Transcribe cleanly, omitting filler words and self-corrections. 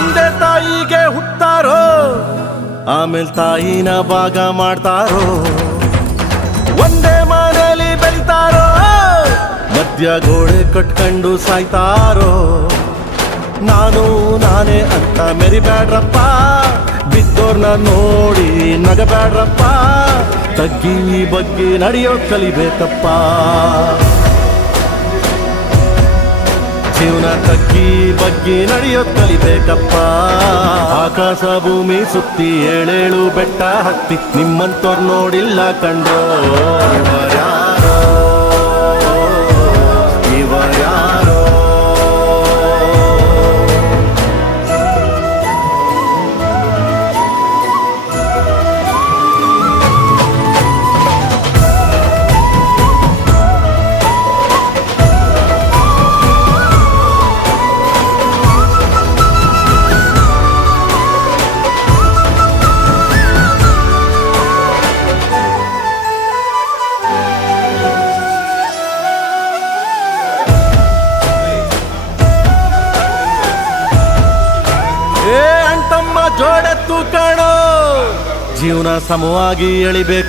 ಒಂದೇ ತಾಯಿಗೆ ಹುಟ್ಟಾರೋ ಆಮೇಲೆ ತಾಯಿನ ಭಾಗ ಮಾಡ್ತಾರೋ, ಒಂದೇ ಮನೆಯಲ್ಲಿ ಬೆಳಿತಾರೋ ಮಧ್ಯ ಗೋಡೆ ಕಟ್ಕೊಂಡು ಸಾಯ್ತಾರೋ. ನಾನು ನಾನೇ ಅಂತ ಮೆರಿಬ್ಯಾಡ್ರಪ್ಪ, ಬಿದ್ದೋರ್ನ ನೋಡಿ ನಗಬ್ಯಾಡ್ರಪ್ಪ, ತಗ್ಗಿ ಬಗ್ಗಿ ನಡೆಯೋದ್ ಕಲಿಬೇಕಪ್ಪ. ಜೀವನ ತಗ್ಗಿ ಬಗ್ಗಿ ನಡೆಯೋದ್ ಕಲಿಬೇಕಪ್ಪ. ಆಕಾಶ ಭೂಮಿ ಸುತ್ತಿ ಏಳೇಳು ಬೆಟ್ಟ ಹತ್ತಿ ನಿಮ್ಮಂತೋರ್ ನೋಡಿಲ್ಲ ಕಂಡೋ. ಇವರ್ಯಾರೋ ಇವರ್ಯಾರೋ ಜೋಡೆತ್ತು ಕಾಣೋ, ಜೀವನ ಸಮವಾಗಿ ಎಳಿಬೇಕು.